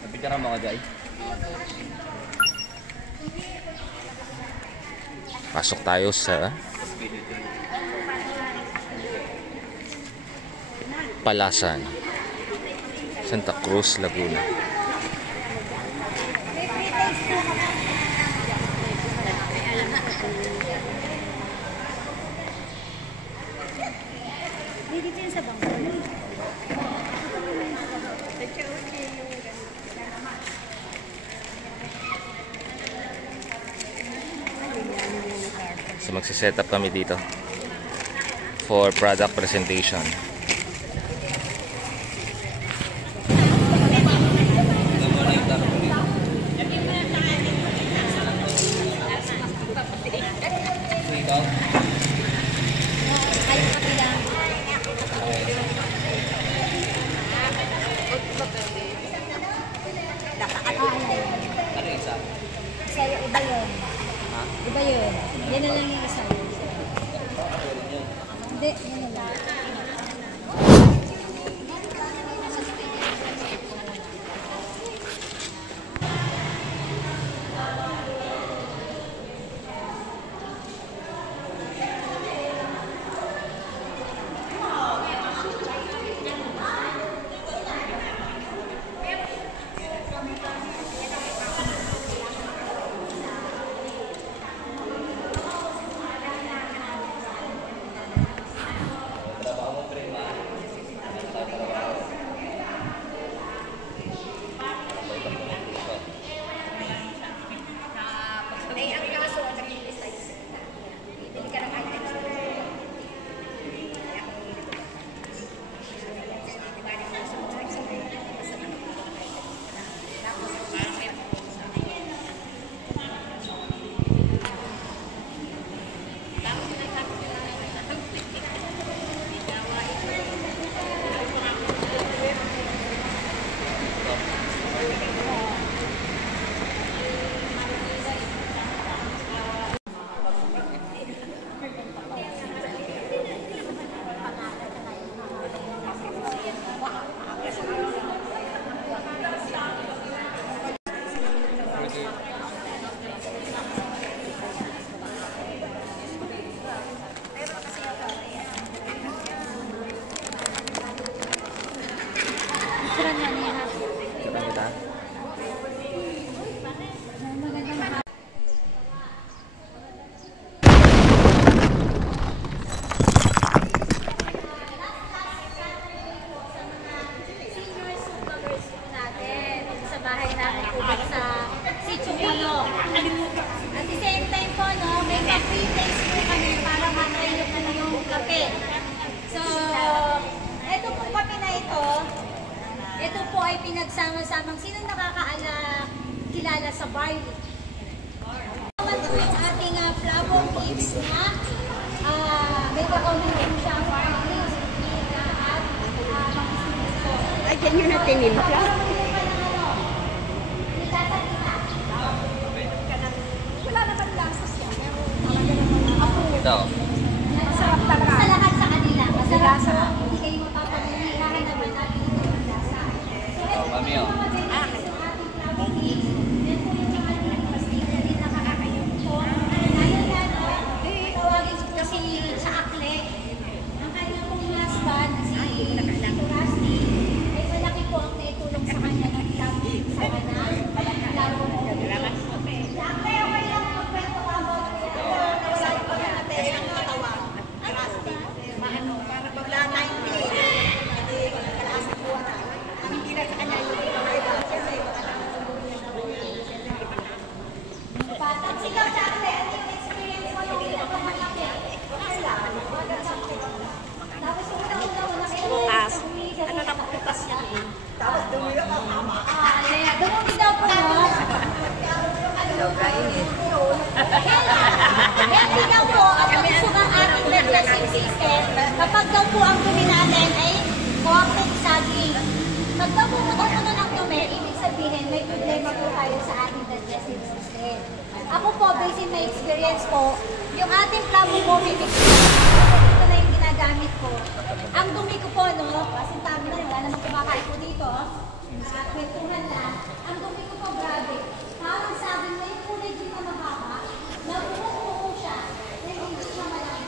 Napicture mo ka, Jai? Pasok tayo sa Palasan, Santa Cruz, Laguna. So magsiset up kami dito for product presentation. Iba yun. Yan na lang yung isa. Hindi, yan na lang. Pinagsama-samang sinong kilala sa barley. Naman po yung ating flour mix na may kakombinasyon siya ang barley, at mga sinito. Ay, dyan yun na tinimpla. Wala naman lasas yan. Ito. Masarap talaga. Sa lahat sa kanila. Masarap sa hindi kayo mapapalilihan naman natin yung lasa. Mami, oh. Healthy daw po at usog ang ating digestive system. Kapag daw po ang dumi natin ay coated saging. Pag daw po puno ng dumi, ibig sabihin may problema po tayo sa ating digestive system. Ako po, based on my experience po, yung ating plamo po, ito na yung ginagamit ko. Ang dumi ko po, no, kasi tabi na, wala naman kumakain po dito. Kwentuhan lang. Ang dumi ko po, grabe. Parang sabi mo, yung kulay dito na mahaba, nabuhok po siya. Hindi siya malaki.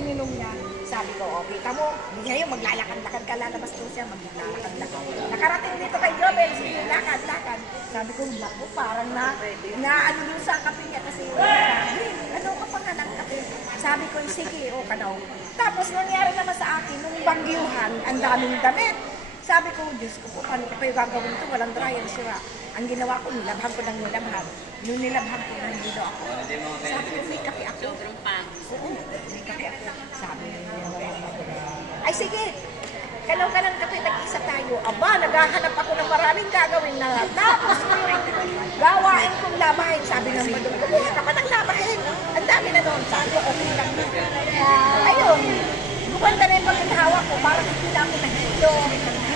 Ininom niya, sabi ko, okay, tamo, hindi ngayon maglalakad-lakad ka, lalabas ko siya, maglalakad-lakad. Nakarating dito kay Jobel, sige, lakad-lakad. Sabi ko, lako, parang ano yung sa kape niya kasi, ano ka pa nga ng kape? Sabi ko, sige, o kanaw. Tapos nangyari naman sa akin, nung bagyuhan, ang daming damit. Sabi ko, Diyos ko po, paano ko pa yung gagawin ito? Walang dryer, sira. Ang ginawa ko, nilabhan ko ng nilabhan. Nung nilabhan ko, nandito ako. Sabi ko, may kape ako. Oo, may kape ako. Sabi niya, ay sige, kalaw ka ng kape, nag-isa tayo. Aba, naghahanap ako ng maraming gagawin na. Tapos gawain kong labahin. Sabi ng madong, kumuha ka pa ng labahin. Ang dami na doon. Sabi ko, okay lang. Ayun, gumanda na yung pagkitawa ko. Parang hindi na ako nahilo.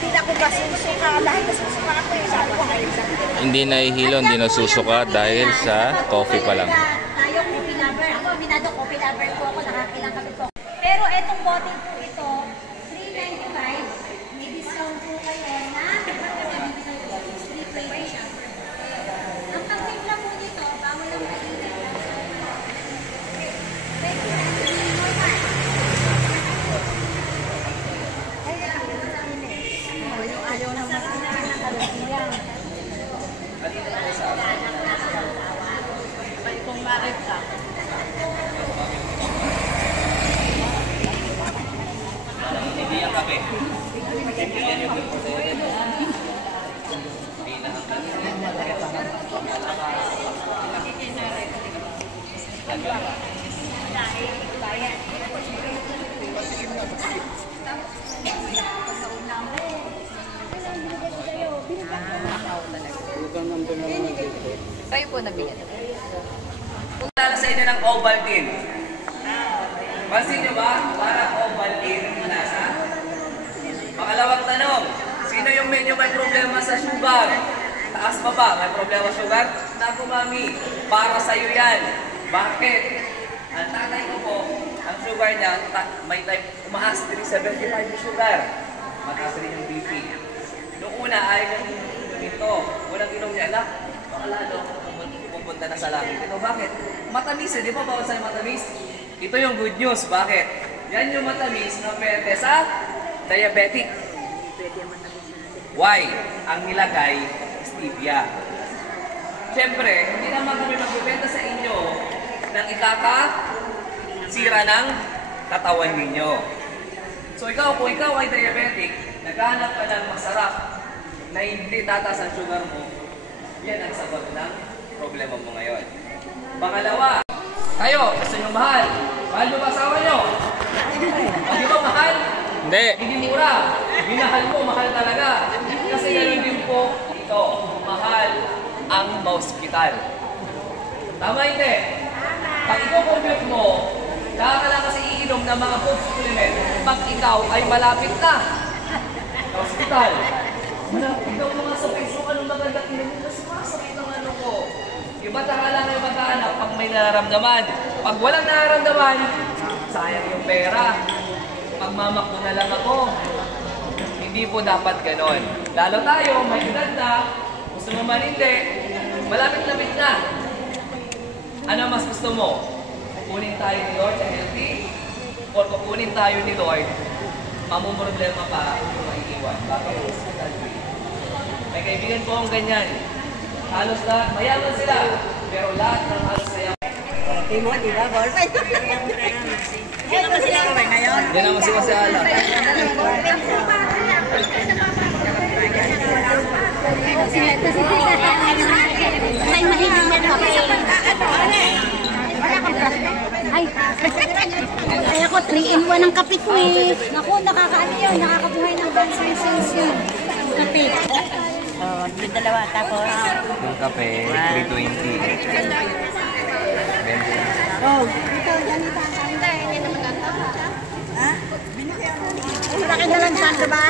Hindi na ako masusuka. Dahil nasusuka ako eh. Sabi ko, ayun. Hindi nahihilo, hindi nasusuka dahil sa coffee pa lang. Tayo coffee lover. Ako, minado coffee lover po ako. Nakakilang kami po. Pero etong bottle po ito, $3.95. May discount po kayo na $3.20. Ang pagtimpla po nito, bawal lang mainit. Ayaw na kung bakit ka. Hindi ang kape. Hindi yan yung before sa'yo. Kayo po nabigyan. Punta sa inyo ng Ovaltine. Pansin nyo ba? Parang Ovaltine ang lasa. Pangalawang tanong, sino yung medyo may problema sa sugar? Taas pa ba? May problema sa sugar? Naku mami, para sa'yo yan. Bakit? Ang tatay ko po, ang sugar niya, may type, umaas 375 yung sugar. Mataas rin yung BP. Noong una ay ito, unang inom niya, anak, makalalo, pupunta na sa langit. Ito, bakit? Matamis eh, di ba bawal sa'yo matamis? Ito yung good news, bakit? Yan yung matamis na pwede sa diabetic. Why? Ang nilagay, stevia. Siyempre, hindi naman kami magbibenta sa inyo ng ikakasira ng katawan ninyo. So ikaw, kung ikaw ay diabetic, naghahanap ka ng masarap na hindi tataas ang sugar mo, yan ang sagot ng problema mo ngayon. Pangalawa, kayo, gusto nyo mahal? Mahal nyo ba asawa nyo? Hindi ba mahal? Hindi. Hindi mura. Minahal mo, mahal talaga. Kasi ganoon din po ito, mahal ang ma-hospital. Tama hindi? Pag i-compute mo, nakakala kasi iinom ng mga food supplement pag ikaw ay malapit na sa hospital. Malapit daw mga sa Facebook, anong magandang inom mo? Kasi masakit ang ano ko. Iba takala kayo magkahanap pag may nararamdaman. Pag walang nararamdaman, sayang yung pera. Magmamakdo na lang ako. Hindi po dapat ganon. Lalo tayo, may edad na, gusto mo man hindi, malapit-lapit na. Ano mas gusto mo? Kukunin tayo ni Lord na healthy? O kukunin tayo ni Lord, mamumroblema pa kung maiiwan. Bakit? May kaibigan po akong ganyan. Halos lahat, mayaman sila. Pero lahat ng halos mayaman. Timo, di ba? Ballpen. Yan naman sila ko ngayon. Yan naman si Masala. Ay, mahilig na kape. Ay, ako 3-in-1 ang kape ko eh. Naku, nakakaano yun. Nakakabuhay ng conscience yun. Kape. yung dalawa. Tapos, Yung kape, 320. 20. oh, ito, ganito. Ha? Malaki na lang saan ba?